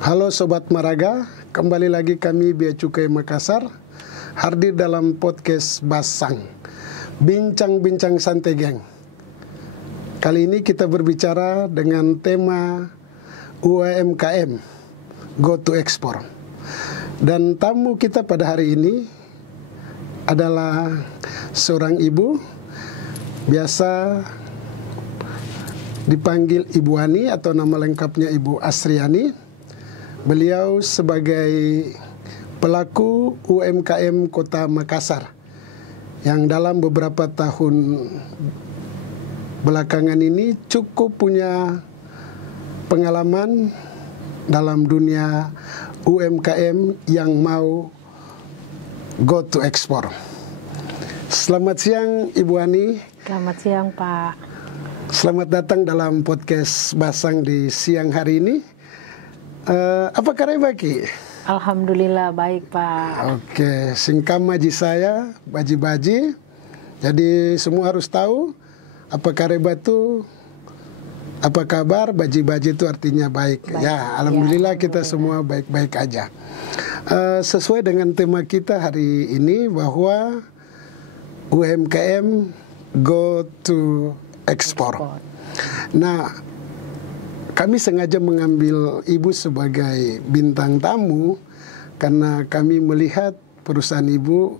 Halo Sobat Maraga, kembali lagi kami Bea Cukai Makassar hadir dalam podcast Basang, Bincang-Bincang Santai Geng. Kali ini kita berbicara dengan tema UMKM, Go to Export. Dan tamu kita pada hari ini adalah seorang ibu, biasa dipanggil Ibu Ani atau nama lengkapnya Ibu Asriani. Beliau sebagai pelaku UMKM Kota Makassar yang dalam beberapa tahun belakangan ini cukup punya pengalaman dalam dunia UMKM yang mau go to export. Selamat siang Ibu Ani. Selamat siang Pak. Selamat datang dalam podcast Basang di siang hari ini. Apa kabar baki? Alhamdulillah baik Pak. Oke, singkam maji saya, baji-baji. Jadi semua harus tahu apa kabar itu, apa kabar, baji-baji itu artinya baik. Ya, alhamdulillah kita semua baik-baik aja. Sesuai dengan tema kita hari ini bahwa UMKM go to export. Nah, kami sengaja mengambil Ibu sebagai bintang tamu karena kami melihat perusahaan Ibu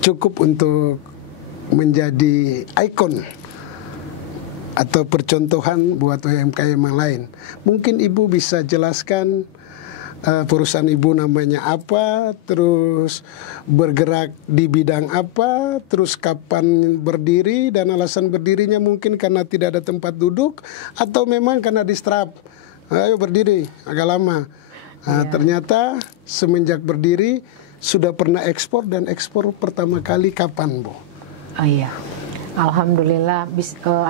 cukup untuk menjadi ikon atau percontohan buat UMKM yang lain. Mungkin Ibu bisa jelaskan perusahaan Ibu namanya apa, terus bergerak di bidang apa, terus kapan berdiri, dan alasan berdirinya mungkin karena tidak ada tempat duduk atau memang karena distrap. Ayo berdiri, agak lama. Ternyata semenjak berdiri sudah pernah ekspor, dan ekspor pertama kali kapan, Bu? Oh iya. Alhamdulillah.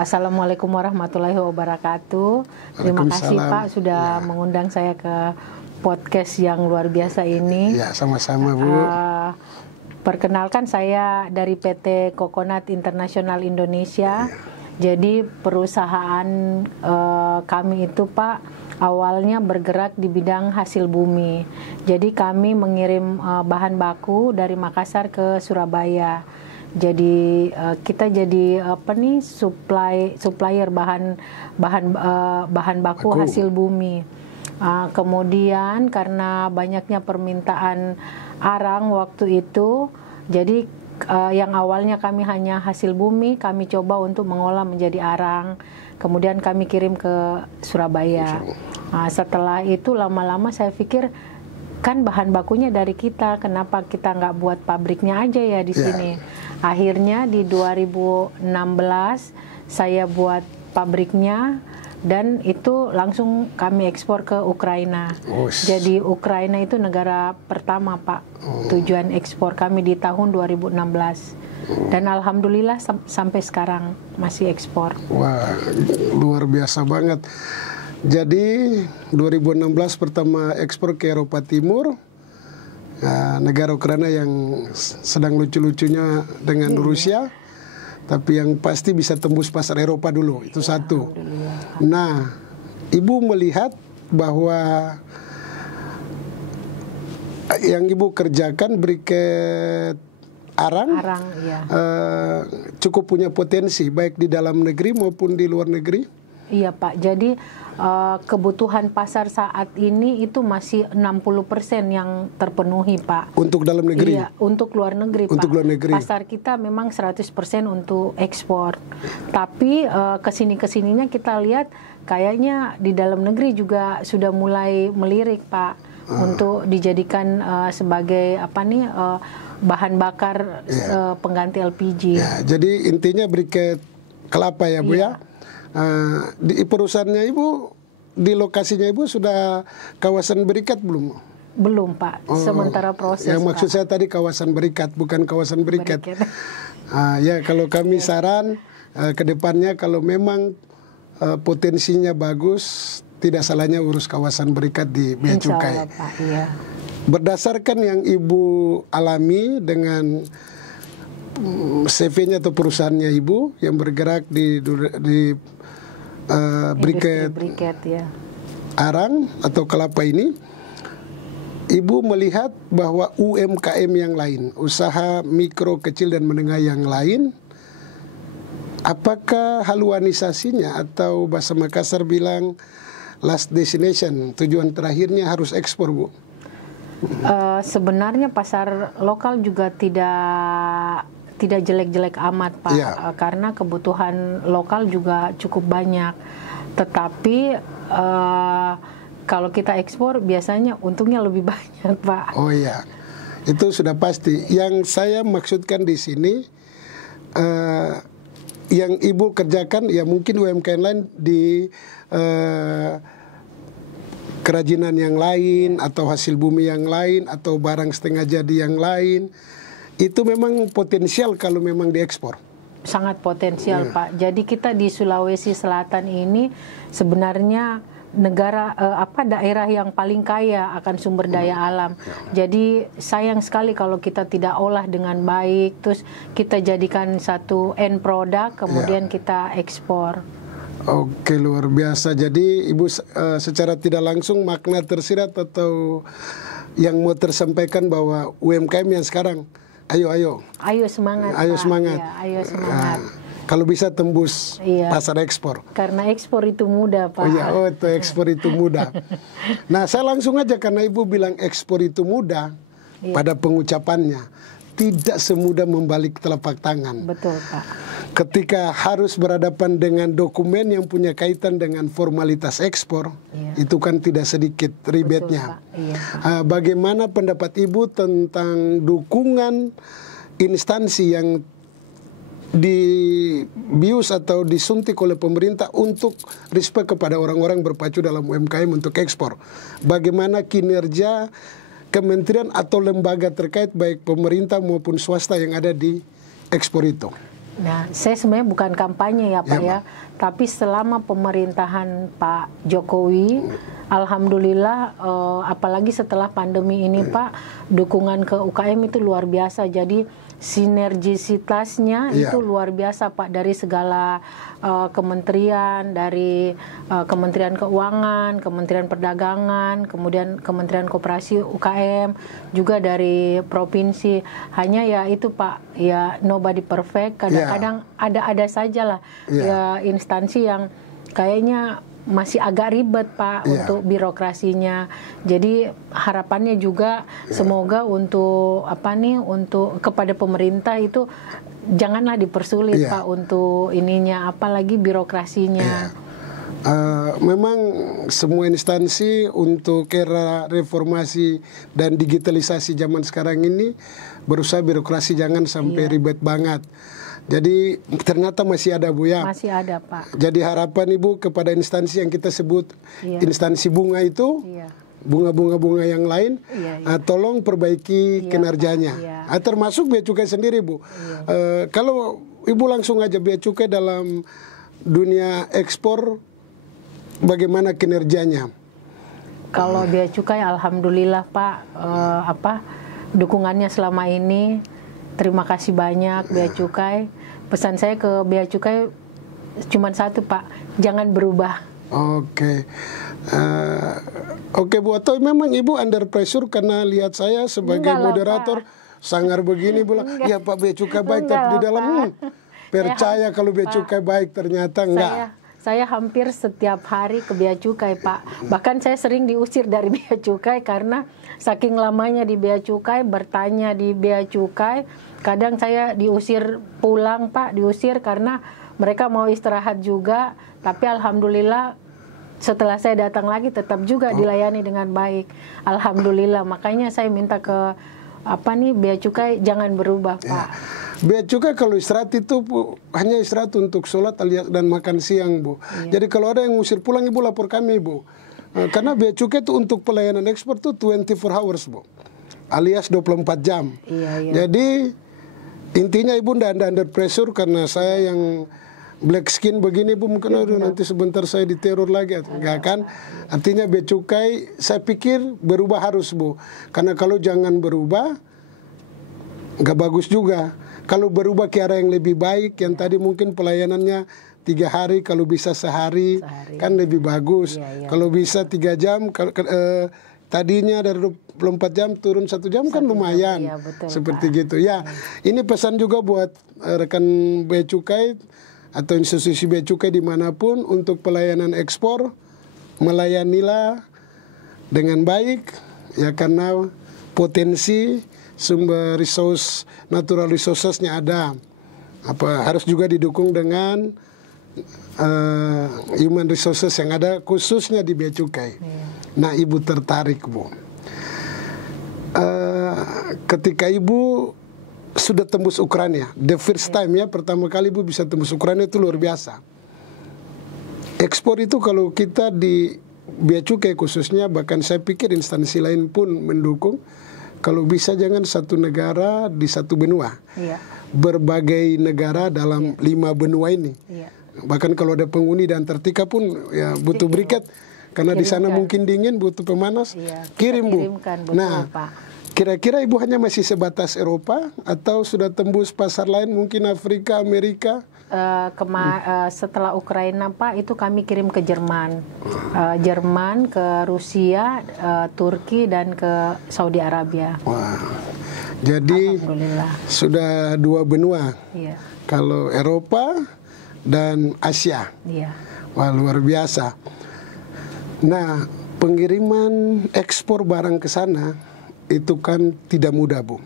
Assalamualaikum warahmatullahi wabarakatuh. Terima kasih Pak sudah mengundang saya ke podcast yang luar biasa ini. Ya, sama-sama Bu. Perkenalkan, saya dari PT Coconut International Indonesia. Jadi perusahaan kami itu Pak awalnya bergerak di bidang hasil bumi. Jadi kami mengirim bahan baku dari Makassar ke Surabaya. Jadi kita jadi supplier bahan baku hasil bumi. Kemudian karena banyaknya permintaan arang waktu itu, jadi yang awalnya kami hanya hasil bumi, kami coba untuk mengolah menjadi arang. Kemudian kami kirim ke Surabaya. Setelah itu lama-lama saya pikir, kan bahan bakunya dari kita, kenapa kita nggak buat pabriknya aja ya di sini. Akhirnya di 2016 saya buat pabriknya. Dan itu langsung kami ekspor ke Ukraina. Jadi Ukraina itu negara pertama Pak, tujuan ekspor kami di tahun 2016. Dan alhamdulillah sampai sekarang masih ekspor. Wah, luar biasa banget. Jadi 2016 pertama ekspor ke Eropa Timur, negara Ukraina yang sedang lucu-lucunya dengan Rusia. Tapi yang pasti bisa tembus pasar Eropa dulu, itu satu. Nah, Ibu melihat bahwa yang Ibu kerjakan briket arang cukup punya potensi, baik di dalam negeri maupun di luar negeri. Iya Pak, jadi kebutuhan pasar saat ini itu masih 60% yang terpenuhi Pak. Untuk dalam negeri? Iya, untuk luar negeri untuk Pak. Luar negeri. Pasar kita memang 100% untuk ekspor. Tapi kesininya kita lihat kayaknya di dalam negeri juga sudah mulai melirik Pak. Untuk dijadikan sebagai bahan bakar pengganti LPG. Ya, jadi intinya briket kelapa ya Bu ya? Di perusahaannya Ibu, di lokasinya Ibu sudah kawasan berikat belum? Belum Pak, sementara proses. Yang maksud saya tadi kawasan berikat, bukan kawasan berikat. Ya, kalau kami saran ke depannya kalau memang potensinya bagus, tidak salahnya urus kawasan berikat di Bea Cukai. Pak, iya. Berdasarkan yang Ibu alami dengan CV-nya atau perusahaannya Ibu yang bergerak di briket ya. arang atau kelapa ini, Ibu melihat bahwa UMKM yang lain, usaha mikro, kecil, dan menengah yang lain, apakah haluanisasinya atau bahasa Makassar bilang last destination, tujuan terakhirnya harus ekspor, Bu? Sebenarnya pasar lokal juga tidak jelek-jelek amat, Pak, karena kebutuhan lokal juga cukup banyak. Tetapi kalau kita ekspor biasanya untungnya lebih banyak, Pak. Oh iya, itu sudah pasti. Yang saya maksudkan di sini, yang Ibu kerjakan, ya mungkin UMKM lain di kerajinan yang lain, atau hasil bumi yang lain, atau barang setengah jadi yang lain, itu memang potensial kalau memang diekspor. Sangat potensial, Pak. Jadi kita di Sulawesi Selatan ini sebenarnya daerah yang paling kaya akan sumber daya alam. Jadi sayang sekali kalau kita tidak olah dengan baik, terus kita jadikan satu end product, kemudian kita ekspor. Oke, luar biasa. Jadi Ibu secara tidak langsung makna tersirat atau yang mau tersampaikan bahwa UMKM yang sekarang, ayo semangat, ayo Pak. semangat, Ya, ayo semangat. Kalau bisa tembus pasar ekspor. Karena ekspor itu mudah, Pak. Oh iya, itu ekspor itu mudah. Nah, saya langsung aja karena Ibu bilang ekspor itu mudah, pada pengucapannya tidak semudah membalik telapak tangan. Betul, Pak. Ketika harus berhadapan dengan dokumen yang punya kaitan dengan formalitas ekspor, itu kan tidak sedikit ribetnya. Betul, Pak. Bagaimana pendapat Ibu tentang dukungan instansi yang dibius atau disuntik oleh pemerintah untuk respect kepada orang-orang berpacu dalam UMKM untuk ekspor? Bagaimana kinerja kementerian atau lembaga terkait baik pemerintah maupun swasta yang ada di ekspor itu? Nah, saya sebenarnya bukan kampanye ya, Pak, ya. Tapi selama pemerintahan Pak Jokowi, alhamdulillah, apalagi setelah pandemi ini, Pak, dukungan ke UKM itu luar biasa. Jadi sinergisitasnya itu luar biasa, Pak, dari segala kementerian, dari Kementerian Keuangan, Kementerian Perdagangan, kemudian Kementerian Koperasi UKM, juga dari provinsi. Hanya ya itu, Pak, ya nobody perfect. Kadang-kadang ada saja lah ya instansi yang kayaknya masih agak ribet, Pak, untuk birokrasinya. Jadi harapannya juga semoga untuk untuk kepada pemerintah itu janganlah dipersulit, Pak, untuk ininya, apalagi birokrasinya. Memang semua instansi untuk era reformasi dan digitalisasi zaman sekarang ini berusaha birokrasi jangan sampai ribet banget. Jadi ternyata masih ada, Bu, ya. Masih ada, Pak. Jadi harapan Ibu kepada instansi yang kita sebut instansi bunga itu, bunga-bunga yang lain, tolong perbaiki kinerjanya. Termasuk Bea Cukai sendiri, Bu. Kalau Ibu langsung aja Bea Cukai dalam dunia ekspor, bagaimana kinerjanya? Kalau Bea Cukai, alhamdulillah, Pak, dukungannya selama ini. Terima kasih banyak Bea Cukai. Pesan saya ke Bea Cukai cuma satu, Pak, jangan berubah. Oke, Bu. Atau memang Ibu under pressure karena lihat saya sebagai moderator sangar begini, Bu. Ya, Pak, Bea Cukai baik, tapi di dalam percaya kalau Bea Cukai baik, ternyata enggak. Saya hampir setiap hari ke Bea Cukai, Pak. Bahkan saya sering diusir dari Bea Cukai karena saking lamanya di Bea Cukai, bertanya di Bea Cukai. Kadang saya diusir pulang, Pak, diusir karena mereka mau istirahat juga. Tapi alhamdulillah setelah saya datang lagi tetap juga dilayani dengan baik. Alhamdulillah, makanya saya minta ke Bea Cukai jangan berubah, Pak. Bea Cukai kalau istirahat itu, Bu, hanya istirahat untuk sholat alias dan makan siang, Bu. Jadi kalau ada yang ngusir pulang, Ibu lapor kami, Bu. Karena Bea Cukai itu untuk pelayanan ekspor itu 24 hours, Bu. Alias 24 jam. Jadi intinya Ibu tidak under pressure karena saya yang black skin begini, Bu, mungkin nanti sebentar saya diteror lagi, enggak kan? Artinya Bea Cukai saya pikir berubah harus, Bu. Karena kalau jangan berubah nggak bagus juga. Kalau berubah ke arah yang lebih baik, yang tadi mungkin pelayanannya 3 hari, kalau bisa sehari, kan lebih bagus. Kalau bisa 3 jam, tadinya dari 24 jam turun 1 jam kan lumayan. Betul, seperti Pak. gitu. Ya, ini pesan juga buat rekan Bea Cukai atau institusi Bea Cukai dimanapun untuk pelayanan ekspor, melayanilah dengan baik, ya, karena potensi sumber natural resourcesnya ada. Harus juga didukung dengan human resources yang ada khususnya di Bea Cukai. Nah, Ibu tertarik, Bu. Ketika Ibu sudah tembus Ukraina, the first time ya, pertama kali Ibu bisa tembus Ukraina itu luar biasa. Ekspor itu kalau kita di Bea Cukai khususnya, bahkan saya pikir instansi lain pun mendukung, kalau bisa jangan satu negara di satu benua. Berbagai negara dalam 5 benua ini. Bahkan kalau ada penghuni dan Antartika pun ya butuh briket, karena di sana mungkin dingin, butuh pemanas. Kirim, Bu. Nah, kira-kira Ibu hanya masih sebatas Eropa atau sudah tembus pasar lain, mungkin Afrika, Amerika? Setelah Ukraina, Pak, itu kami kirim ke Jerman, Jerman, ke Rusia, Turki, dan ke Saudi Arabia. Wah, jadi sudah 2 benua. Kalau Eropa dan Asia. Wah, luar biasa. Nah, pengiriman ekspor barang ke sana itu kan tidak mudah, Bu.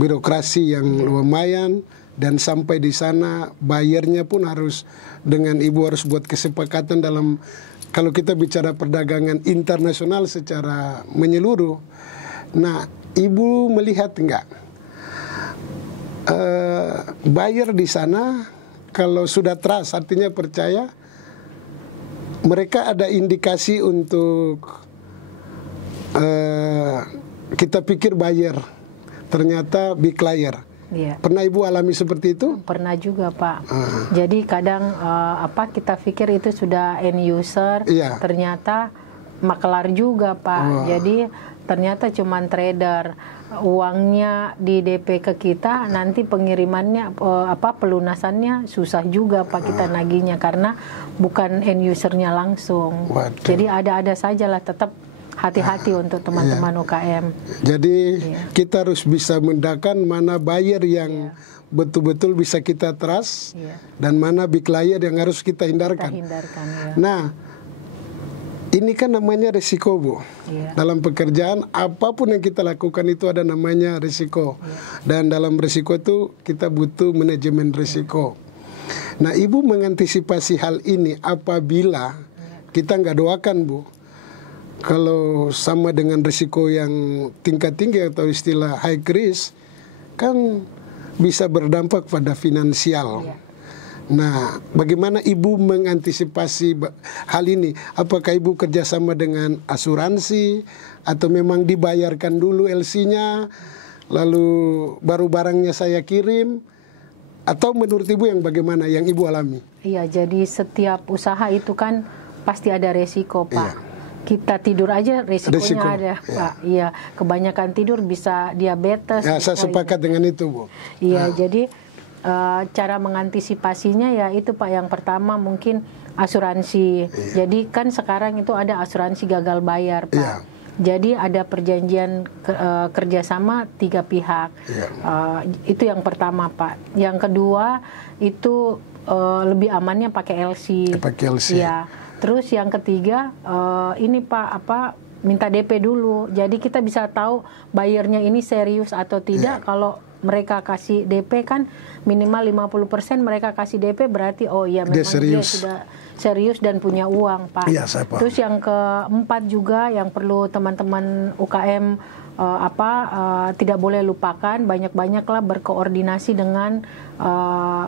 Birokrasi yang lumayan, dan sampai di sana bayarnya pun harus dengan Ibu harus buat kesepakatan dalam, kalau kita bicara perdagangan internasional secara menyeluruh. Nah, Ibu melihat enggak buyer di sana kalau sudah trust, artinya percaya, mereka ada indikasi untuk kita pikir buyer, ternyata big liar. Pernah Ibu alami seperti itu? Pernah juga, Pak. Jadi kadang kita pikir itu sudah end user, ternyata makelar juga, Pak. Jadi ternyata cuma trader. Uangnya di DP ke kita, nanti pengirimannya pelunasannya susah juga, Pak, kita nagihnya karena bukan end usernya langsung. Jadi ada-ada sajalah, tetap hati-hati untuk teman-teman UKM. Jadi kita harus bisa membedakan mana buyer yang betul-betul bisa kita trust dan mana big liar yang harus kita hindarkan. Nah, ini kan namanya risiko, Bu. Dalam pekerjaan apapun yang kita lakukan itu ada namanya risiko. Dan dalam risiko itu kita butuh manajemen risiko. Nah, Ibu mengantisipasi hal ini apabila kita nggak doakan, Bu, kalau sama dengan risiko yang tingkat tinggi atau istilah high risk, kan bisa berdampak pada finansial. Nah, bagaimana Ibu mengantisipasi hal ini? Apakah Ibu kerjasama dengan asuransi atau memang dibayarkan dulu LC-nya, lalu baru barangnya saya kirim? Atau menurut Ibu yang bagaimana yang Ibu alami? Iya, jadi setiap usaha itu kan pasti ada resiko, Pak. Kita tidur aja risikonya ada, Pak. Iya, kebanyakan tidur bisa diabetes. Ya, saya sepakat dengan itu, Bu. Iya, jadi cara mengantisipasinya ya itu, Pak. Yang pertama mungkin asuransi. Jadi kan sekarang itu ada asuransi gagal bayar, Pak. Jadi ada perjanjian kerjasama 3 pihak. Itu yang pertama, Pak. Yang kedua itu lebih amannya pakai LC. Iya. Terus yang ketiga ini, Pak, minta DP dulu. Jadi kita bisa tahu bayarnya ini serius atau tidak. Kalau mereka kasih DP kan minimal 50% mereka kasih DP, berarti oh iya memang dia sudah serius dan punya uang, Pak. Terus yang keempat juga yang perlu teman-teman UKM tidak boleh lupakan, banyak-banyaklah berkoordinasi dengan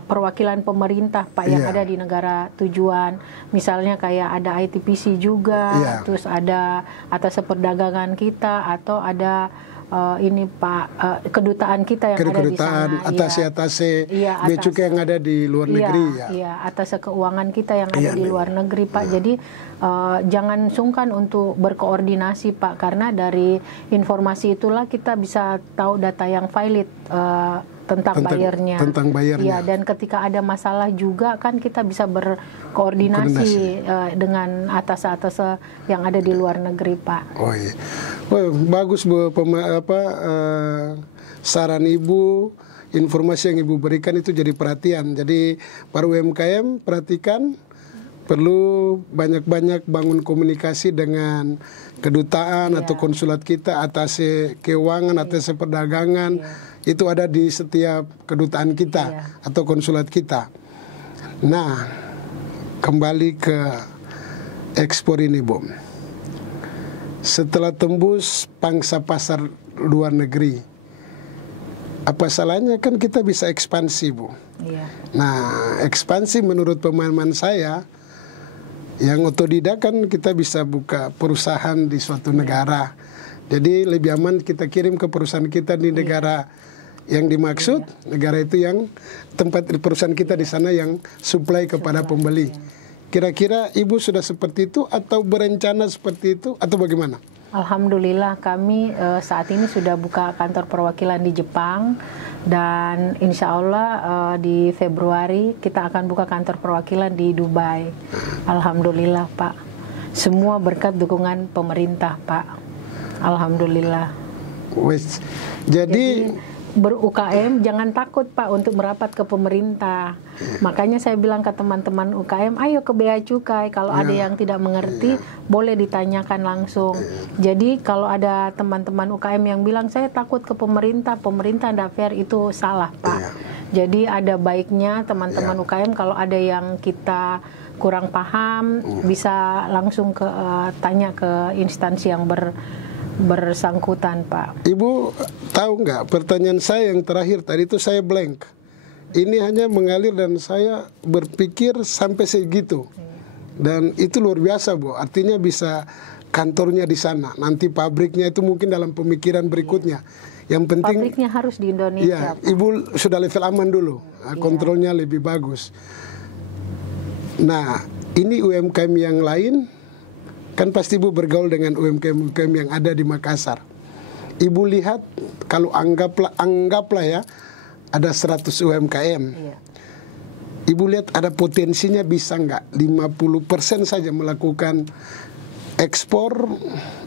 perwakilan pemerintah, Pak, yang ada di negara tujuan. Misalnya kayak ada ITPC juga, terus ada atas perdagangan kita, atau ada ini, Pak, kedutaan kita yang ada di sana, atase Bea Cukai yang ada di luar negeri, atas keuangan kita yang ada di luar negeri, Pak. Jadi jangan sungkan untuk berkoordinasi, Pak, karena dari informasi itulah kita bisa tahu data yang valid tentang bayarnya. Tentang bayarnya. Ya, dan ketika ada masalah juga kan kita bisa berkoordinasi dengan atas-atas yang ada di luar negeri, Pak. Oh iya. Oh, bagus Bu, saran Ibu, informasi yang Ibu berikan itu jadi perhatian. Jadi para UMKM perhatikan, perlu banyak-banyak bangun komunikasi dengan kedutaan atau konsulat kita, atas keuangan, atas perdagangan. Itu ada di setiap kedutaan kita atau konsulat kita. Nah, kembali ke ekspor ini, Bu. Setelah tembus pangsa pasar luar negeri, apa salahnya kan kita bisa ekspansi, Bu? Nah, ekspansi menurut pemahaman saya, yang otodidak kan kita bisa buka perusahaan di suatu negara. Jadi lebih aman kita kirim ke perusahaan kita di negara yang dimaksud, negara itu yang tempat perusahaan kita di sana yang supply kepada pembeli. Kira-kira Ibu sudah seperti itu atau berencana seperti itu atau bagaimana? Alhamdulillah kami saat ini sudah buka kantor perwakilan di Jepang, dan insya Allah di Februari kita akan buka kantor perwakilan di Dubai. Alhamdulillah, Pak. Semua berkat dukungan pemerintah, Pak. Alhamdulillah. Wes. Jadi ber-UKM jangan takut, Pak, untuk merapat ke pemerintah. Makanya saya bilang ke teman-teman UKM, ayo ke Bea Cukai. Kalau ada yang tidak mengerti, boleh ditanyakan langsung. Jadi kalau ada teman-teman UKM yang bilang saya takut ke pemerintah, pemerintah tidak fair, itu salah, Pak. Jadi ada baiknya teman-teman UKM kalau ada yang kita kurang paham, bisa langsung tanya ke instansi yang bersangkutan, Pak. Ibu tahu nggak, pertanyaan saya yang terakhir tadi itu saya blank. Ini hanya mengalir dan saya berpikir sampai segitu. Dan itu luar biasa, Bu. Artinya bisa kantornya di sana. Nanti pabriknya itu mungkin dalam pemikiran berikutnya. Yang penting pabriknya harus di Indonesia. Pak. Ibu sudah level aman dulu. Kontrolnya lebih bagus. Nah, ini UMKM yang lain kan pasti Ibu bergaul dengan UMKM yang ada di Makassar. Ibu lihat, kalau anggaplah ya, ada 100 UMKM. Ibu lihat ada potensinya bisa nggak 50% saja melakukan ekspor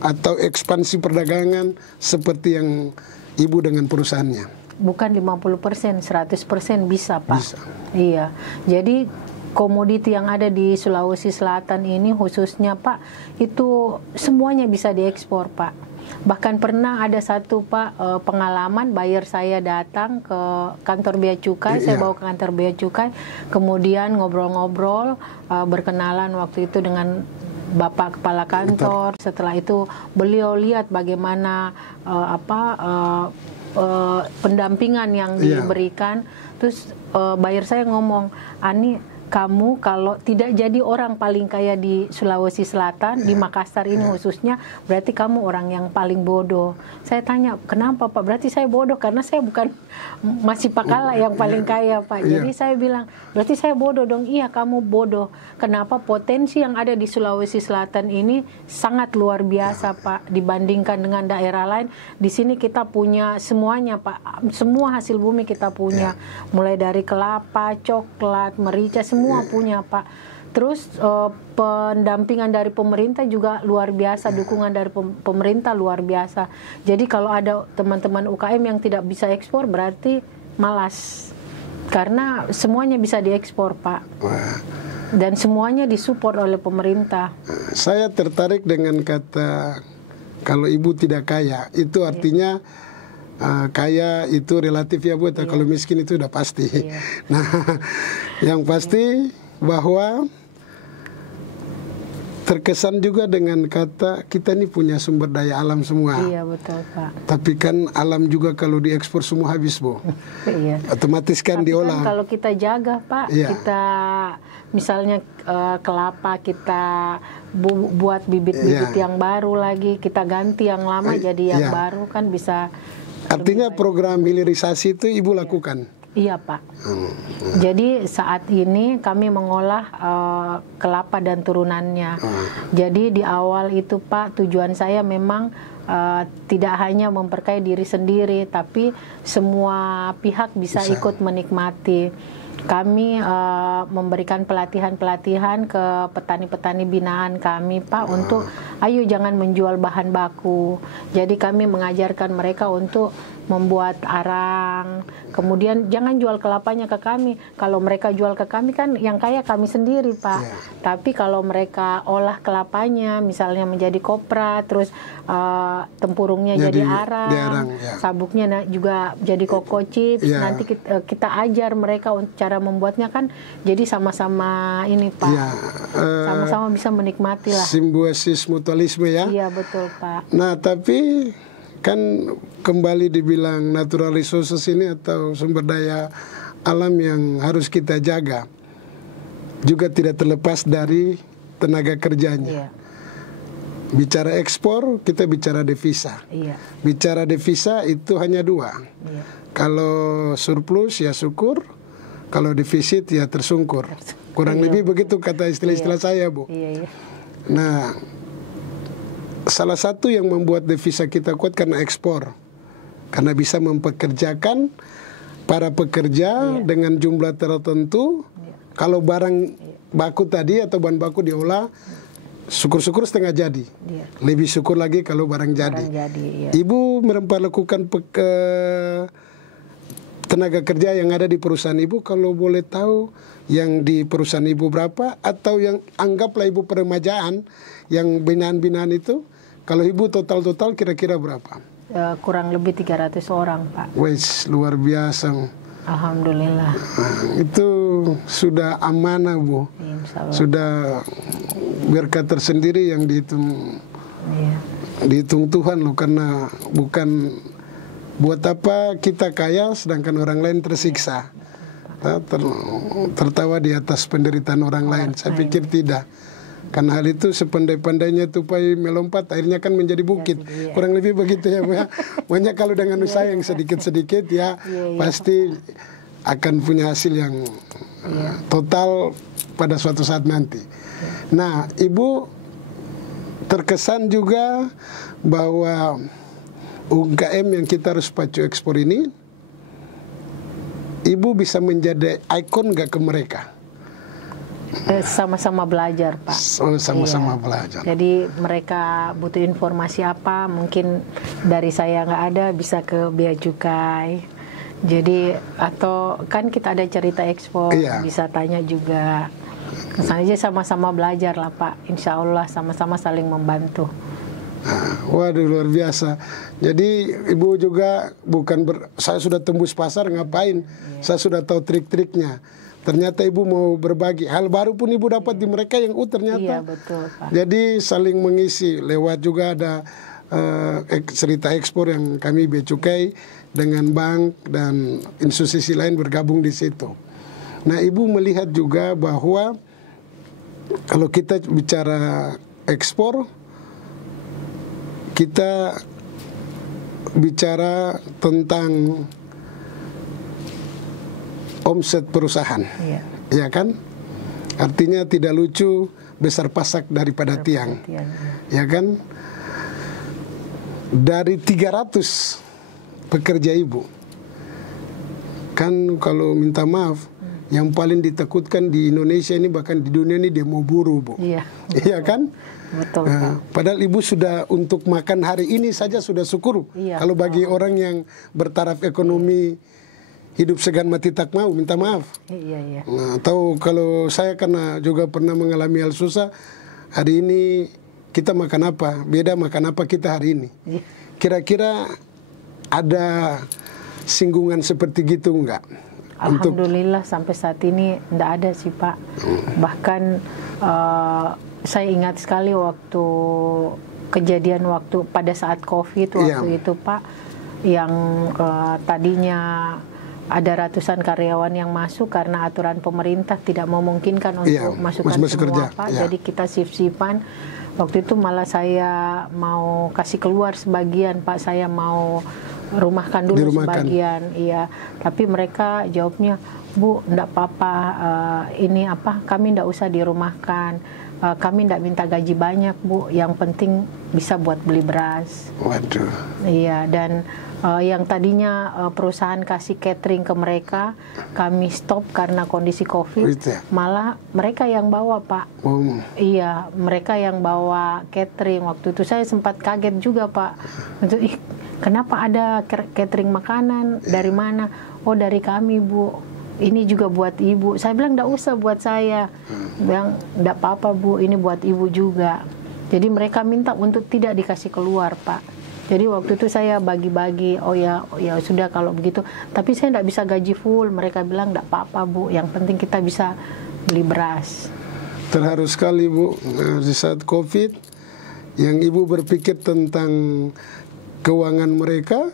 atau ekspansi perdagangan seperti yang Ibu dengan perusahaannya? Bukan 50%, 100% bisa, Pak. Bisa. Iya. Jadi komoditi yang ada di Sulawesi Selatan ini khususnya, Pak, itu semuanya bisa diekspor, Pak. Bahkan pernah ada satu, Pak, pengalaman buyer saya datang ke kantor Bea Cukai, saya bawa ke kantor Bea Cukai, kemudian ngobrol-ngobrol, berkenalan waktu itu dengan Bapak Kepala Kantor. Setelah itu beliau lihat bagaimana pendampingan yang diberikan. Terus buyer saya ngomong, Ani, kamu kalau tidak jadi orang paling kaya di Sulawesi Selatan, di Makassar ini khususnya, berarti kamu orang yang paling bodoh. Saya tanya, kenapa, Pak? Berarti saya bodoh karena saya bukan masih Pakala yang paling kaya, Pak. Jadi saya bilang, berarti saya bodoh dong. Iya, kamu bodoh. Kenapa? Potensi yang ada di Sulawesi Selatan ini sangat luar biasa, Pak, dibandingkan dengan daerah lain. Di sini kita punya semuanya, Pak. Semua hasil bumi kita punya. Mulai dari kelapa, coklat, merica, semua punya, Pak. Terus pendampingan dari pemerintah juga luar biasa, dukungan dari pemerintah luar biasa. Jadi kalau ada teman-teman UKM yang tidak bisa ekspor berarti malas. Karena semuanya bisa diekspor, Pak. Dan semuanya disupport oleh pemerintah. Saya tertarik dengan kata kalau Ibu tidak kaya, itu artinya kaya itu relatif ya, Bu. Kalau miskin itu udah pasti. Nah, yang pasti bahwa terkesan juga dengan kata kita ini punya sumber daya alam semua. Iya, betul, Pak. Tapi kan alam juga kalau diekspor semua habis, Bu. Otomatis kan diolah. Kan kalau kita jaga, Pak, kita misalnya kelapa kita buat bibit-bibit yang baru lagi, kita ganti yang lama jadi yang baru, kan bisa. Artinya program hilirisasi itu Ibu lakukan? Iya Pak. Jadi saat ini kami mengolah kelapa dan turunannya. Jadi di awal itu Pak, tujuan saya memang tidak hanya memperkaya diri sendiri, tapi semua pihak bisa ikut menikmati. Kami memberikan pelatihan-pelatihan ke petani-petani binaan kami Pak, untuk ayo jangan menjual bahan baku. Jadi kami mengajarkan mereka untuk membuat arang, kemudian jangan jual kelapanya ke kami. Kalau mereka jual ke kami kan yang kaya kami sendiri Pak. Tapi kalau mereka olah kelapanya misalnya menjadi kopra, terus tempurungnya jadi arang, sabuknya juga jadi koko chips, nanti kita ajar mereka untuk cara membuatnya, kan jadi sama-sama ini Pak, sama-sama bisa menikmati lah. Simbiosis mutualisme ya. Iya betul Pak. Nah tapi kan kembali dibilang natural resources ini atau sumber daya alam yang harus kita jaga, juga tidak terlepas dari tenaga kerjanya. Bicara ekspor, kita bicara devisa. Bicara devisa itu hanya dua. Kalau surplus ya syukur, kalau defisit ya tersungkur. Kurang lebih begitu kata istilah-istilah saya, Bu. Nah, salah satu yang membuat devisa kita kuat karena ekspor, karena bisa mempekerjakan para pekerja dengan jumlah tertentu. Kalau barang baku tadi atau bahan baku diolah, syukur-syukur setengah jadi, lebih syukur lagi kalau barang jadi. Ibu memperlakukan tenaga kerja yang ada di perusahaan Ibu, kalau boleh tahu yang di perusahaan Ibu berapa, atau yang anggaplah Ibu peremajaan yang binaan-binaan itu, kalau Ibu total-total kira-kira berapa? Kurang lebih 300 orang Pak. Wes, luar biasa. Alhamdulillah. Itu sudah amanah Bu. Sudah berkat tersendiri yang dihitung, dihitung Tuhan loh, karena bukan buat apa kita kaya sedangkan orang lain tersiksa. Tertawa di atas penderitaan orang lain. Saya pikir tidak. Karena hal itu sepandai-pandainya tupai melompat, akhirnya kan menjadi bukit. Kurang lebih begitu ya Bu. Makanya kalau dengan usaha yang sedikit-sedikit ya pasti akan punya hasil yang total pada suatu saat nanti. Nah, Ibu terkesan juga bahwa UMKM yang kita harus pacu ekspor ini, Ibu bisa menjadi ikon nggak ke mereka? Sama-sama belajar Pak. Sama-sama belajar. Jadi mereka butuh informasi apa, mungkin dari saya nggak ada, bisa ke Bea Cukai. Jadi atau kan kita ada cerita ekspor, bisa tanya juga. Kesannya sama-sama belajar lah Pak. Insya Allah sama-sama saling membantu. Waduh, luar biasa. Jadi Ibu juga bukan saya sudah tembus pasar ngapain, saya sudah tahu trik-triknya. Ternyata Ibu mau berbagi hal baru pun Ibu dapat di mereka yang ternyata. Betul Pak. Jadi saling mengisi. Lewat juga ada cerita ekspor yang kami Bea Cukai dengan bank dan institusi lain bergabung di situ. Nah, Ibu melihat juga bahwa kalau kita bicara ekspor, kita bicara tentang omset perusahaan, ya kan? Artinya tidak lucu besar pasak daripada tiang, ya kan? Dari 300 pekerja Ibu, kan kalau minta maaf, yang paling ditakutkan di Indonesia ini, bahkan di dunia ini, demo buruh Bu. Iya kan? Betul. Padahal Ibu sudah untuk makan hari ini saja sudah syukur. Kalau bagi orang yang bertaraf ekonomi, hidup segan mati tak mau, minta maaf. Nah, tahu kalau saya karena juga pernah mengalami hal susah, hari ini kita makan apa, beda makan apa kita hari ini. Kira-kira ada singgungan seperti gitu enggak? Alhamdulillah sampai saat ini enggak ada sih Pak. Bahkan saya ingat sekali waktu kejadian waktu pada saat COVID waktu itu Pak, yang tadinya ada ratusan karyawan yang masuk karena aturan pemerintah tidak memungkinkan untuk masukkan semua Pak. Jadi kita shift-shiftan. Waktu itu malah saya mau kasih keluar sebagian Pak, saya mau dirumahkan dulu sebagian, iya. Tapi mereka jawabnya, Bu, enggak apa-apa, ini apa, kami enggak usah dirumahkan, kami enggak minta gaji banyak, Bu, yang penting bisa buat beli beras. Waduh. Iya, dan yang tadinya perusahaan kasih catering ke mereka, kami stop karena kondisi COVID. Malah mereka yang bawa, Pak. Iya, mereka yang bawa catering. Waktu itu saya sempat kaget juga, Pak. Untuk, kenapa ada catering makanan? Dari mana? Oh, dari kami, Bu. Ini juga buat Ibu. Saya bilang, enggak usah buat saya. Bilang, enggak apa-apa, Bu, ini buat Ibu juga. Jadi mereka minta untuk tidak dikasih keluar, Pak. Jadi waktu itu saya bagi-bagi, oh ya sudah kalau begitu. Tapi saya enggak bisa gaji full. Mereka bilang, enggak apa-apa, Bu. Yang penting kita bisa beli beras. Terharu sekali, Bu, di saat COVID, yang Ibu berpikir tentang keuangan mereka,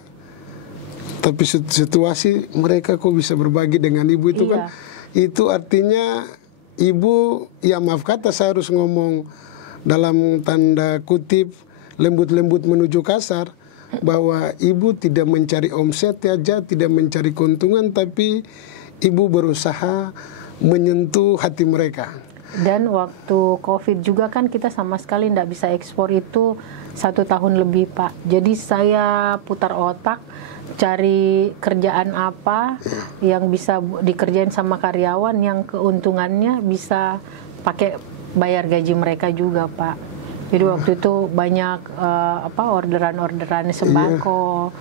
tapi situasi mereka kok bisa berbagi dengan Ibu itu kan, itu artinya Ibu, ya maaf kata saya harus ngomong dalam tanda kutip, lembut-lembut menuju kasar, bahwa Ibu tidak mencari omset aja, tidak mencari keuntungan, tapi Ibu berusaha menyentuh hati mereka. Dan waktu COVID juga kan kita sama sekali tidak bisa ekspor itu 1 tahun lebih, Pak. Jadi saya putar otak, cari kerjaan apa yang bisa dikerjain sama karyawan, yang keuntungannya bisa pakai bayar gaji mereka juga, Pak. Jadi waktu itu banyak orderan-orderan sembako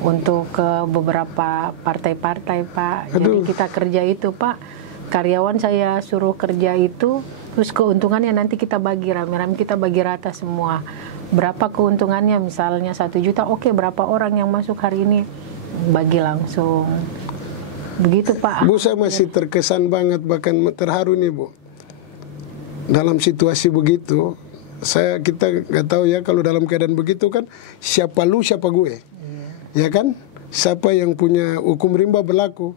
untuk ke beberapa partai-partai, Pak. Jadi kita kerja itu, Pak. Karyawan saya suruh kerja itu, terus keuntungannya nanti kita bagi rame-rame, kita bagi rata semua. Berapa keuntungannya, misalnya 1 juta, oke, berapa orang yang masuk hari ini, bagi langsung. Begitu, Pak. Bu, saya masih terkesan banget, bahkan terharu nih, Bu. Dalam situasi begitu, kita nggak tahu ya, kalau dalam keadaan begitu kan, siapa lu siapa gue, ya kan? Siapa yang punya hukum rimba berlaku,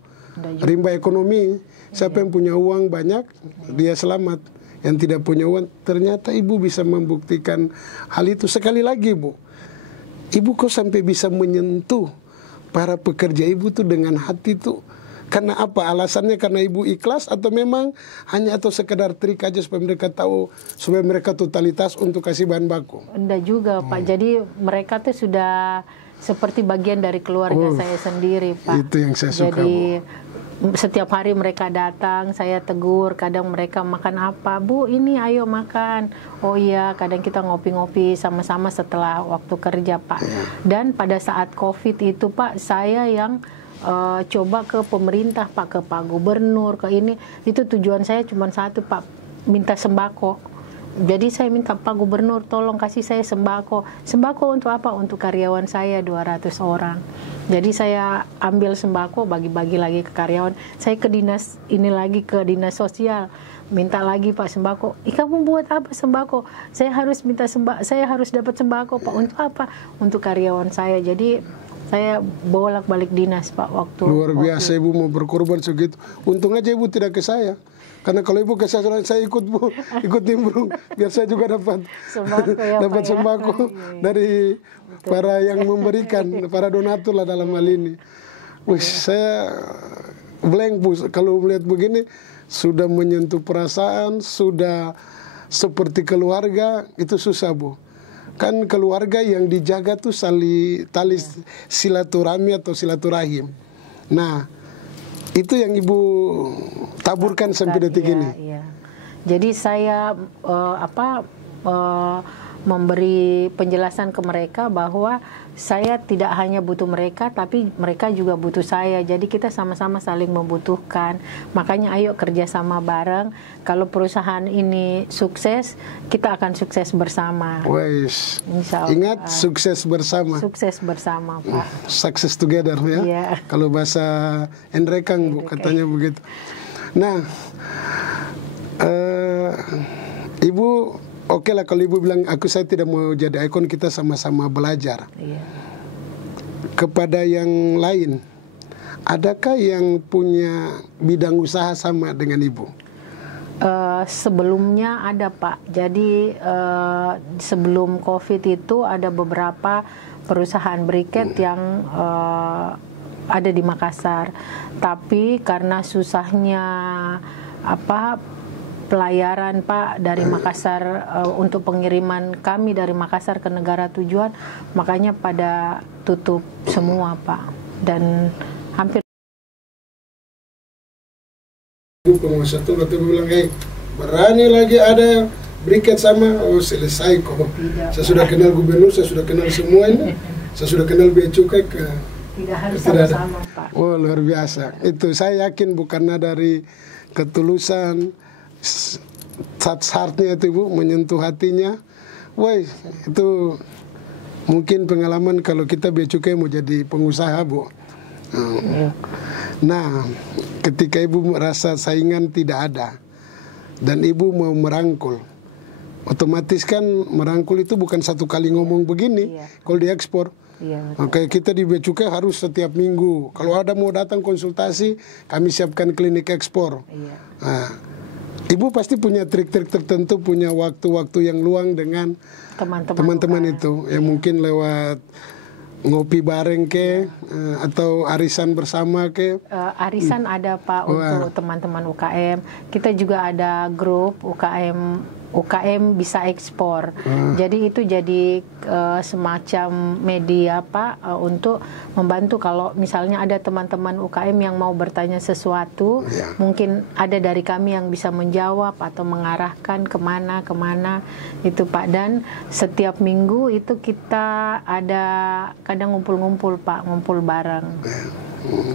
rimba ekonomi, siapa yang punya uang banyak, dia selamat. Yang tidak punya uang, ternyata Ibu bisa membuktikan hal itu. Sekali lagi, Bu, Ibu kok sampai bisa menyentuh para pekerja Ibu tuh dengan hati tuh. Karena apa? Alasannya karena Ibu ikhlas, atau memang hanya atau sekedar trik aja supaya mereka tahu, supaya mereka totalitas untuk kasih bahan baku? Enggak juga, Pak. Jadi mereka tuh sudah seperti bagian dari keluarga saya sendiri, Pak. Itu yang saya suka, jadi, Bu. Setiap hari mereka datang, saya tegur. Kadang mereka makan apa? Bu, ini ayo makan. Oh iya, kadang kita ngopi-ngopi sama-sama setelah waktu kerja, Pak. Dan pada saat COVID itu, Pak, saya yang coba ke pemerintah, Pak, ke Pak Gubernur, ke ini, itu tujuan saya cuma satu, Pak, minta sembako. Jadi saya minta, Pak Gubernur, tolong kasih saya sembako. Sembako untuk apa? Untuk karyawan saya 200 orang. Jadi saya ambil sembako, bagi-bagi lagi ke karyawan. Saya ke dinas ini lagi, ke dinas sosial, minta lagi, Pak, sembako. Kamu buat apa sembako? Saya harus minta saya harus dapat sembako, Pak. Untuk apa? Untuk karyawan saya. Jadi saya bolak-balik dinas, Pak, waktu. Luar biasa, Ibu mau berkorban segitu. Untung aja Ibu tidak ke saya. Karena kalau Ibu ke saya ikut, Bu, ikut nimbrung, biar saya juga dapat sembako, ya, dapat Pak, sembako dari para yang memberikan, para donatur lah dalam hal ini. Wih, saya blank, Bu, kalau melihat begini, sudah menyentuh perasaan, sudah seperti keluarga, itu susah, Bu. Kan keluarga yang dijaga tuh tali silaturahmi atau silaturahim. Nah, itu yang Ibu taburkan sampai detik ini. Iya. Jadi saya memberi penjelasan ke mereka bahwa saya tidak hanya butuh mereka, tapi mereka juga butuh saya. Jadi kita sama-sama saling membutuhkan. Makanya ayo kerjasama bareng. Kalau perusahaan ini sukses, kita akan sukses bersama. Wes, ingat, sukses bersama. Sukses bersama, Pak. Success together, ya. Yeah. Kalau bahasa Enrekang, Bu, katanya begitu. Nah, Ibu, oke lah kalau Ibu bilang, saya tidak mau jadi ikon, kita sama-sama belajar. Iya. Kepada yang lain, adakah yang punya bidang usaha sama dengan Ibu? Sebelumnya ada Pak, jadi sebelum COVID itu ada beberapa perusahaan briket yang ada di Makassar, tapi karena susahnya pelayaran Pak dari Makassar untuk pengiriman kami dari Makassar ke negara tujuan, makanya pada tutup semua Pak, dan hampir pengusaha tuh waktu bilang, berani lagi ada briket sama, oh selesai kok. Saya sudah kenal gubernur, saya sudah kenal semua ini, saya sudah kenal bea cukai ke. Tidak harus sama-sama Pak. Oh luar biasa. Itu saya yakin bukannya dari ketulusan, saat-saatnya itu Ibu menyentuh hatinya. Woi itu mungkin pengalaman kalau kita bea cukai mau jadi pengusaha Bu. Nah, ketika Ibu merasa saingan tidak ada dan Ibu mau merangkul, otomatis kan merangkul itu bukan satu kali ngomong begini. Kalau diekspor, kayak kita di bea cukai harus setiap minggu. Kalau ada mau datang konsultasi, kami siapkan klinik ekspor. Nah, Ibu pasti punya trik-trik tertentu, punya waktu-waktu yang luang dengan teman-teman itu, ya mungkin lewat ngopi bareng ke atau arisan bersama ke. Arisan ada Pak untuk teman-teman UKM. Kita juga ada grup UKM bisa ekspor. Jadi itu jadi semacam media Pak untuk membantu kalau misalnya ada teman-teman UKM yang mau bertanya sesuatu, mungkin ada dari kami yang bisa menjawab atau mengarahkan kemana itu Pak. Dan setiap minggu itu kita ada kadang ngumpul-ngumpul Pak, ngumpul bareng.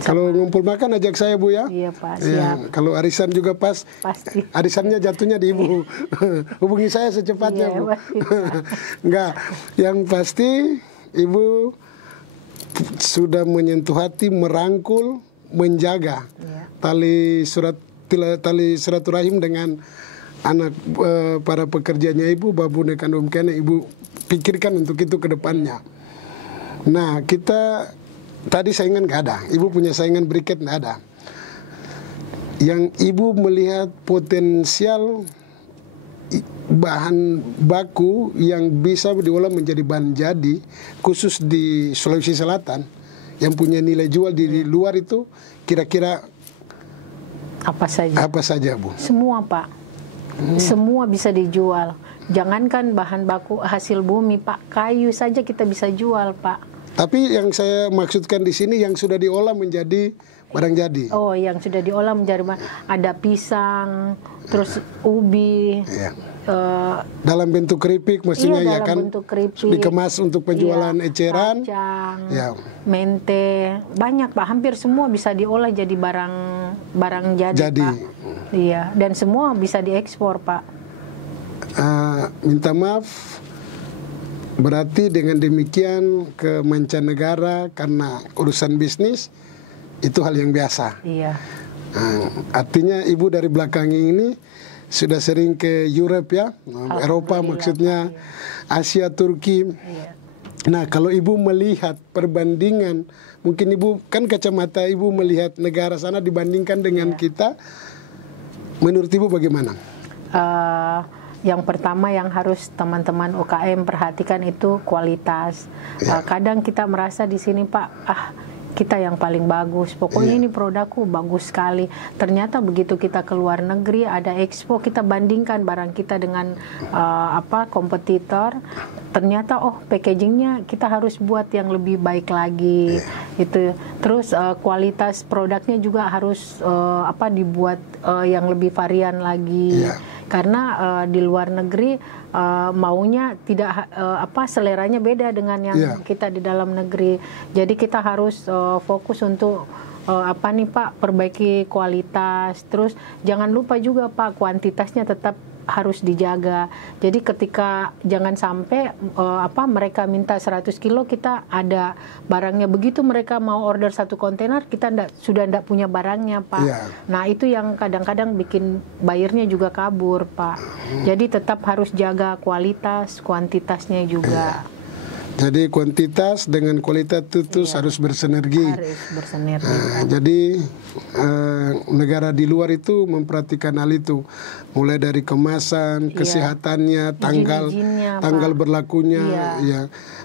Kalau ngumpul makan ajak saya Bu ya. Iya Pak, siap. Kalau arisan juga pas. Pasti. Arisannya jatuhnya di Ibu. Hubungi saya secepatnya Bu. Enggak, yang pasti Ibu sudah menyentuh hati, merangkul, menjaga tali silaturahim dengan anak para pekerjanya Ibu, babune kandung kene. Ibu pikirkan untuk itu ke depannya. Nah, kita tadi saingan nggak ada. Ibu punya saingan briket nggak ada. Yang Ibu melihat potensial bahan baku yang bisa diolah menjadi bahan jadi, khusus di Sulawesi Selatan, yang punya nilai jual di luar itu, kira-kira apa saja Bu? Semua Pak. Semua bisa dijual. Jangankan bahan baku hasil bumi Pak, kayu saja kita bisa jual Pak. Tapi yang saya maksudkan di sini yang sudah diolah menjadi barang jadi. Oh, yang sudah diolah menjadi ada pisang, terus ubi. Dalam bentuk keripik, maksudnya ya kan? Bentuk keripik. Dikemas untuk penjualan eceran. Kacang, mente, banyak Pak. Hampir semua bisa diolah jadi barang jadi Pak. Iya, dan semua bisa diekspor Pak. Minta maaf. Berarti dengan demikian ke mancanegara karena urusan bisnis itu hal yang biasa. Iya. Artinya Ibu dari belakang ini sudah sering ke Europe ya, Eropa maksudnya, Asia, Turki. Iya. Nah kalau Ibu melihat perbandingan, mungkin Ibu kan kacamata Ibu melihat negara sana dibandingkan dengan kita, menurut Ibu bagaimana? Yang pertama yang harus teman-teman UKM perhatikan itu kualitas. Kadang kita merasa di sini Pak, kita yang paling bagus. Pokoknya ini produkku bagus sekali. Ternyata begitu kita keluar negeri ada expo, kita bandingkan barang kita dengan kompetitor. Ternyata packagingnya kita harus buat yang lebih baik lagi. Itu. Terus kualitas produknya juga harus dibuat yang lebih varian lagi. Karena di luar negeri maunya tidak seleranya beda dengan yang kita di dalam negeri. Jadi kita harus fokus untuk Pak, perbaiki kualitas. Terus jangan lupa juga Pak, kuantitasnya tetap harus dijaga. Jadi ketika jangan sampai mereka minta 100 kilo, kita ada barangnya. Begitu mereka mau order 1 kontainer, kita sudah tidak punya barangnya Pak. Nah itu yang kadang-kadang bikin buyernya juga kabur Pak. Jadi tetap harus jaga kualitas, kuantitasnya juga. Jadi kuantitas dengan kualitas itu harus bersinergi. Harus bersinergi. Jadi negara di luar itu memperhatikan hal itu, mulai dari kemasan, kesehatannya, tanggal berlakunya. Ya.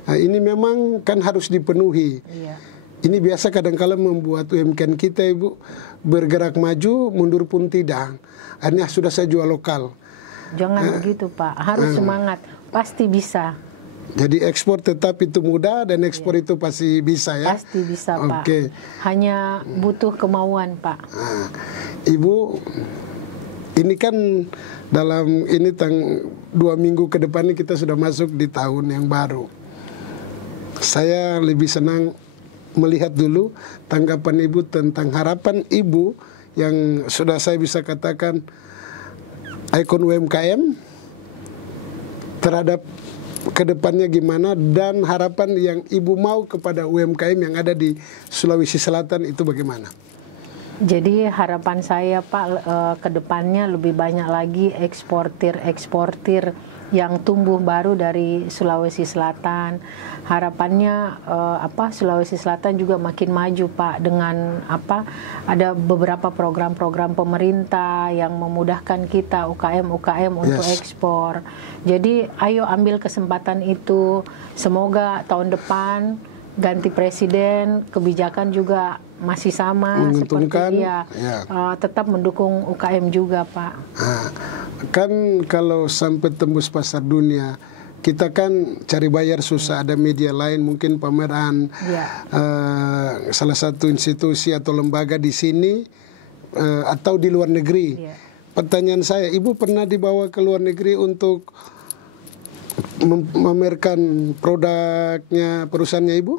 Nah, ini memang kan harus dipenuhi. Ini biasa kadang-kala membuat UMKM kita, Ibu, bergerak maju, mundur pun tidak. Akhirnya sudah saya jual lokal. Jangan begitu, Pak. Harus semangat. Pasti bisa. Jadi ekspor tetap itu mudah dan ekspor itu pasti bisa ya? Pasti bisa, Pak. Hanya butuh kemauan, Pak. Nah, Ibu, ini kan dalam 2 minggu ke depan ini kita sudah masuk di tahun yang baru. Saya lebih senang melihat dulu tanggapan Ibu tentang harapan Ibu yang sudah saya bisa katakan ikon UMKM terhadap kedepannya gimana, dan harapan yang Ibu mau kepada UMKM yang ada di Sulawesi Selatan itu bagaimana? Jadi harapan saya, Pak, kedepannya lebih banyak lagi eksportir yang tumbuh baru dari Sulawesi Selatan. Harapannya Sulawesi Selatan juga makin maju, Pak, dengan ada beberapa program-program pemerintah yang memudahkan kita UKM untuk ekspor. Jadi ayo ambil kesempatan itu. Semoga tahun depan ganti presiden, kebijakan juga masih sama seperti tetap mendukung UKM juga, Pak. Kan kalau sampai tembus pasar dunia, kita kan cari bayar susah. Ada media lain, mungkin pameran salah satu institusi atau lembaga di sini atau di luar negeri. Pertanyaan saya, Ibu pernah dibawa ke luar negeri untuk memamerkan produknya perusahaannya Ibu?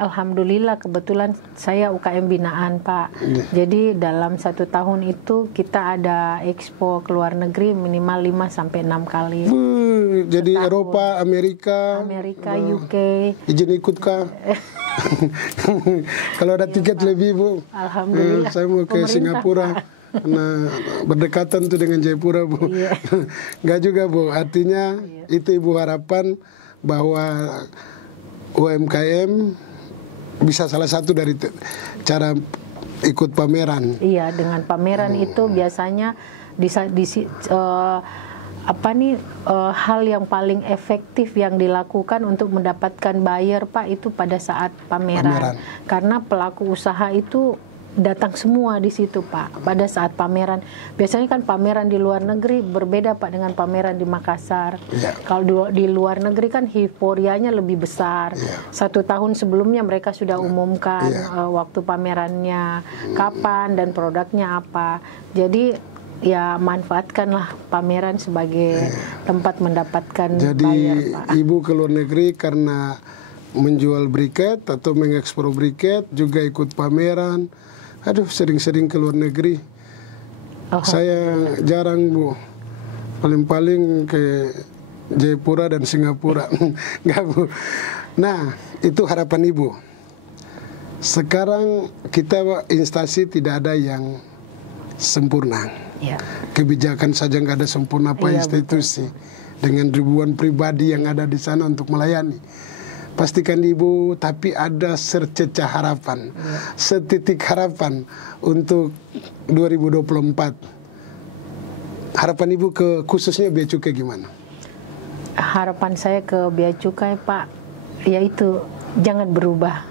Alhamdulillah, kebetulan saya UKM binaan, Pak. Jadi dalam 1 tahun itu kita ada expo ke luar negeri minimal 5-6 kali. Jadi setahun. Eropa, Amerika, UK. Izin ikut kah? Kalau ada tiket lebih, Bu. Alhamdulillah. Saya mau ke Singapura. Karena berdekatan tuh dengan Jayapura, Bu. Enggak juga, Bu. Artinya itu Ibu harapan bahwa UMKM bisa salah satu dari cara ikut pameran. Iya, dengan pameran itu biasanya hal yang paling efektif yang dilakukan untuk mendapatkan buyer, Pak, itu pada saat pameran. Karena pelaku usaha itu datang semua di situ, Pak, pada saat pameran. Biasanya kan pameran di luar negeri berbeda, Pak, dengan pameran di Makassar. Kalau di luar negeri kan euforianya lebih besar. 1 tahun sebelumnya mereka sudah umumkan waktu pamerannya kapan dan produknya apa. Jadi ya manfaatkanlah pameran sebagai tempat mendapatkan buyer, Pak. Ibu ke luar negeri karena menjual briket atau mengekspor briket, juga ikut pameran. Aduh, sering-sering ke luar negeri. Saya jarang, Bu. Paling-paling ke Jayapura dan Singapura. Enggak, Bu. Nah, itu harapan Ibu. Sekarang kita instansi tidak ada yang sempurna. Kebijakan saja nggak ada sempurna, Pak, institusi. Dengan ribuan pribadi yang ada di sana untuk melayani. Pastikan Ibu, tapi ada secercah harapan, setitik harapan untuk 2024. Harapan Ibu khususnya Bea Cukai gimana? Harapan saya ke Bea Cukai, Pak, yaitu jangan berubah.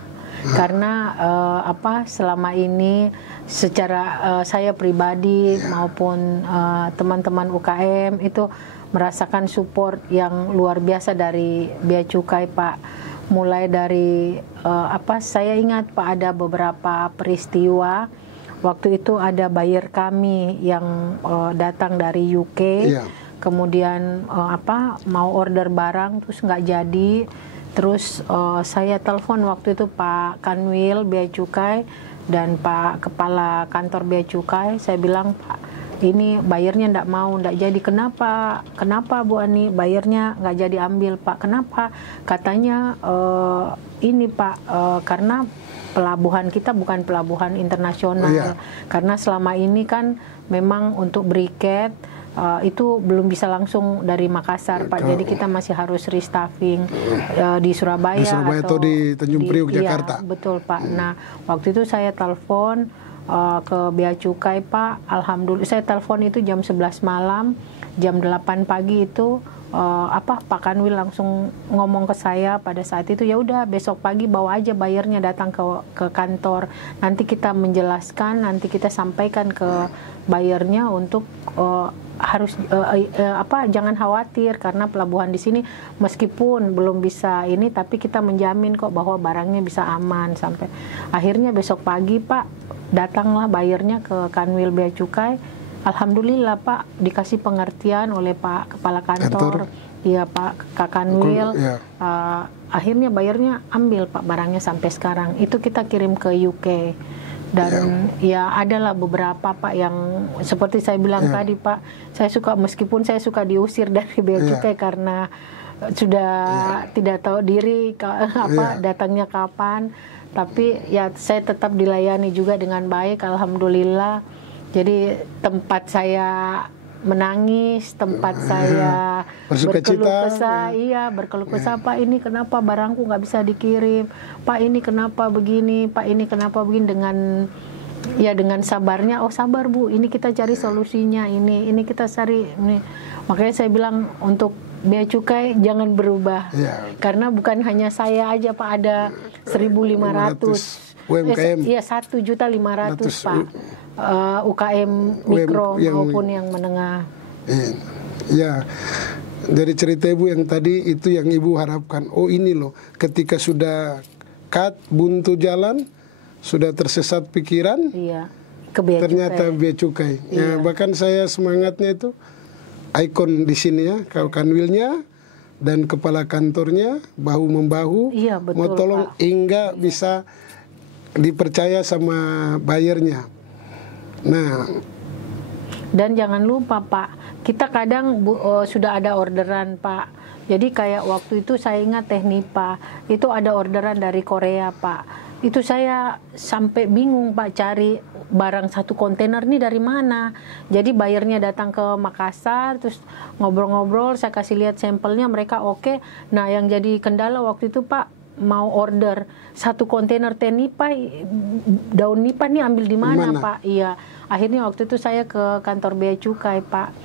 Karena selama ini secara saya pribadi maupun teman-teman UKM itu merasakan support yang luar biasa dari Bea Cukai, Pak. Mulai dari saya ingat, Pak, ada beberapa peristiwa. Waktu itu ada buyer kami yang datang dari UK, kemudian mau order barang terus nggak jadi. Terus saya telepon waktu itu Pak Kanwil Bea Cukai dan Pak Kepala Kantor Bea Cukai. Saya bilang, Pak, ini bayarnya nggak jadi. Kenapa Bu Ani? Bayarnya nggak jadi ambil, Pak. Kenapa? Katanya ini, Pak, karena pelabuhan kita bukan pelabuhan internasional. Karena selama ini kan memang untuk briket itu belum bisa langsung dari Makassar, Pak. Jadi kita masih harus restaffing di Surabaya, atau di Tanjung Priok, Jakarta. Iya, betul, Pak. Nah, waktu itu saya telepon ke Bea Cukai, Pak. Alhamdulillah, saya telepon itu jam 11 malam, jam 8 pagi itu Pak Kanwil langsung ngomong ke saya pada saat itu, ya udah besok pagi bawa aja bayarnya datang ke kantor. Nanti kita menjelaskan, nanti kita sampaikan ke bayarnya untuk harus jangan khawatir karena pelabuhan di sini meskipun belum bisa ini, tapi kita menjamin kok bahwa barangnya bisa aman. Sampai akhirnya besok pagi, Pak, datanglah bayarnya ke Kanwil Bea Cukai. Alhamdulillah, Pak, dikasih pengertian oleh Pak Kepala Kantor. Iya, Pak, Kak Kanwil. Ya. Akhirnya bayarnya ambil, Pak, barangnya sampai sekarang. Itu kita kirim ke UK. Dan ya adalah beberapa, Pak, yang seperti saya bilang tadi, Pak, saya suka, meskipun saya suka diusir dari Bea Cukai karena sudah tidak tahu diri datangnya kapan, tapi ya saya tetap dilayani juga dengan baik, alhamdulillah. Jadi tempat saya menangis, tempat saya berkeluh kesah, berkeluh kesah, Pak, ini kenapa barangku nggak bisa dikirim, Pak, ini kenapa begini, Pak, ini kenapa begini, dengan sabarnya, oh sabar Bu, ini kita cari solusinya, ini kita cari ini. Makanya saya bilang untuk Bea Cukai jangan berubah, karena bukan hanya saya aja, Pak, ada 1.500 UMKM, 1.500.000, Pak. UKM mikro maupun yang menengah. Ya, dari cerita Ibu yang tadi itu yang Ibu harapkan. Oh ini loh, ketika sudah buntu jalan, sudah tersesat pikiran, ternyata Bea Cukai. Ya, bahkan saya semangatnya itu ikon di sini ya, Kanwilnya dan kepala kantornya bahu membahu, mau tolong Pak, hingga bisa dipercaya sama bayarnya. Nah, dan jangan lupa, Pak, kita kadang sudah ada orderan, Pak. Jadi kayak waktu itu saya ingat Teknipa itu ada orderan dari Korea, Pak. Itu saya sampai bingung, Pak, cari barang satu kontainer ini dari mana. Jadi bayarnya datang ke Makassar, terus ngobrol-ngobrol, saya kasih lihat sampelnya, mereka oke. Nah, yang jadi kendala waktu itu, Pak, mau order satu kontainer teh Nipa, daun Nipa nih ambil di mana, Pak? Iya, akhirnya waktu itu saya ke kantor Bea Cukai, Pak,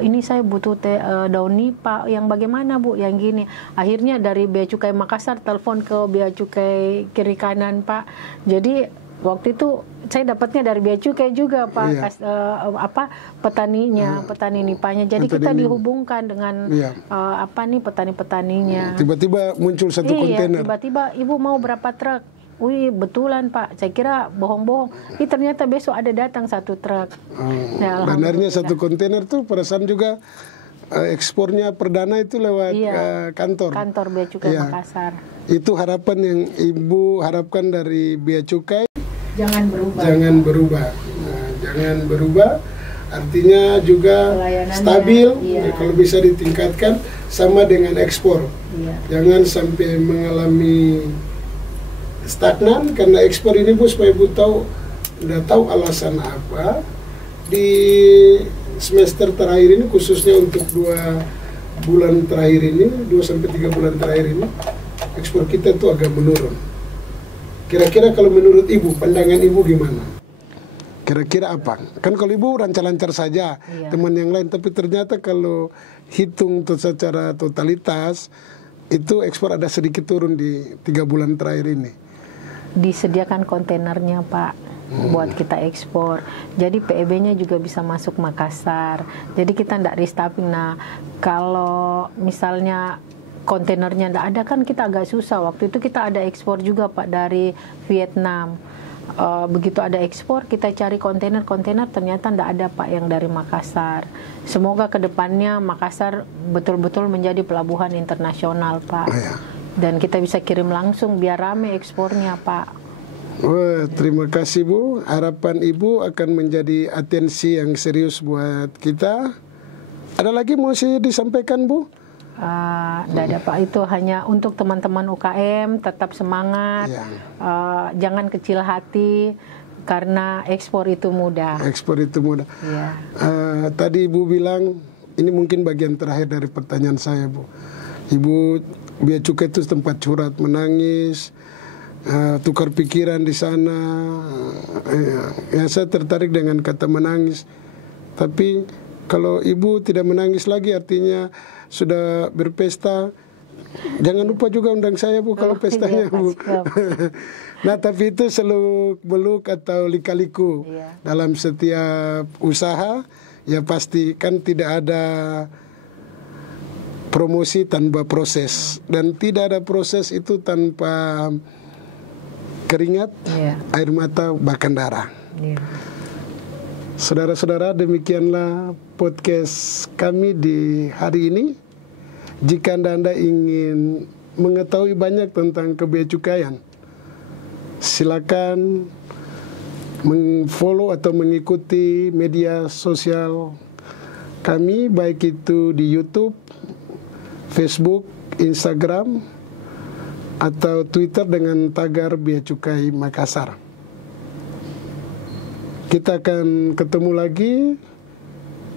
ini saya butuh daun Nipa yang bagaimana, Bu? Yang gini. Akhirnya dari Bea Cukai Makassar telepon ke Bea Cukai kiri kanan, Pak. Jadi waktu itu saya dapatnya dari Bea Cukai juga, Pak, petaninya, petani nipanya. Jadi kita dihubungkan dengan petani-petaninya. Tiba-tiba muncul satu kontainer. Tiba-tiba, Ibu mau berapa truk? Wih, betulan, Pak. Saya kira bohong-bohong. Ternyata besok ada datang satu truk. Benarnya satu kontainer tuh perasaan juga ekspornya perdana itu lewat kantor Bea Cukai Makassar. Itu harapan yang Ibu harapkan dari Bea Cukai. Jangan berubah. Jangan berubah. Artinya juga stabil. Kalau bisa ditingkatkan sama dengan ekspor. Jangan sampai mengalami stagnan, karena ekspor ini Bu, supaya Bu udah tahu alasan apa di semester terakhir ini, khususnya untuk 2 bulan terakhir ini, 2-3 bulan terakhir ini, ekspor kita itu agak menurun. Kira-kira kalau menurut Ibu, pandangan Ibu gimana? Kira-kira apa? Kan kalau Ibu lancar-lancar saja, teman yang lain, tapi ternyata kalau hitung secara totalitas, itu ekspor ada sedikit turun di 3 bulan terakhir ini. Disediakan kontainernya, Pak, buat kita ekspor. Jadi PEB-nya juga bisa masuk Makassar. Jadi kita tidak restaffing. Nah, kalau misalnya kontainernya tidak ada, kan kita agak susah. Waktu itu kita ada ekspor juga, Pak, dari Vietnam. Begitu ada ekspor, kita cari kontainer, ternyata tidak ada, Pak, yang dari Makassar. Semoga kedepannya Makassar betul-betul menjadi pelabuhan internasional, Pak. Dan kita bisa kirim langsung biar rame ekspornya, Pak. Wah, terima kasih, Bu. Harapan Ibu akan menjadi atensi yang serius buat kita. Ada lagi mau disampaikan, Bu? Tidak ada, Pak. Itu hanya untuk teman-teman UKM, tetap semangat, jangan kecil hati, karena ekspor itu mudah. Ekspor itu mudah. Ya. Tadi Ibu bilang, ini mungkin bagian terakhir dari pertanyaan saya, Bu. Ibu, Bea Cukai itu tempat curhat, menangis, tukar pikiran di sana. Ya, saya tertarik dengan kata menangis. Tapi kalau Ibu tidak menangis lagi, artinya sudah berpesta. Jangan lupa juga undang saya, Bu, kalau pestanya, Bu. Nah, tapi itu seluk-beluk atau lika-liku dalam setiap usaha. Ya pasti kan tidak ada promosi tanpa proses, dan tidak ada proses itu tanpa keringat, air mata, bahkan darah. Saudara-saudara, demikianlah podcast kami di hari ini. Jika Anda ingin mengetahui banyak tentang kebeacukaian, silakan mengfollow atau mengikuti media sosial kami, baik itu di YouTube, Facebook, Instagram, atau Twitter dengan tagar Bea Cukai Makassar. Kita akan ketemu lagi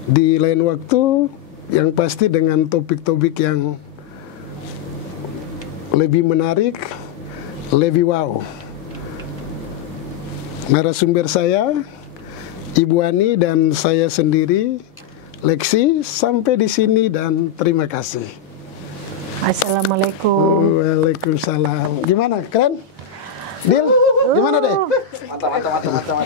di lain waktu, yang pasti dengan topik-topik yang lebih menarik, lebih wow. Narasumber saya, Ibu Ani, dan saya sendiri, Lexi. Sampai di sini dan terima kasih. Assalamualaikum. Waalaikumsalam. Gimana? Keren? Deal? Gimana deh? Mantap.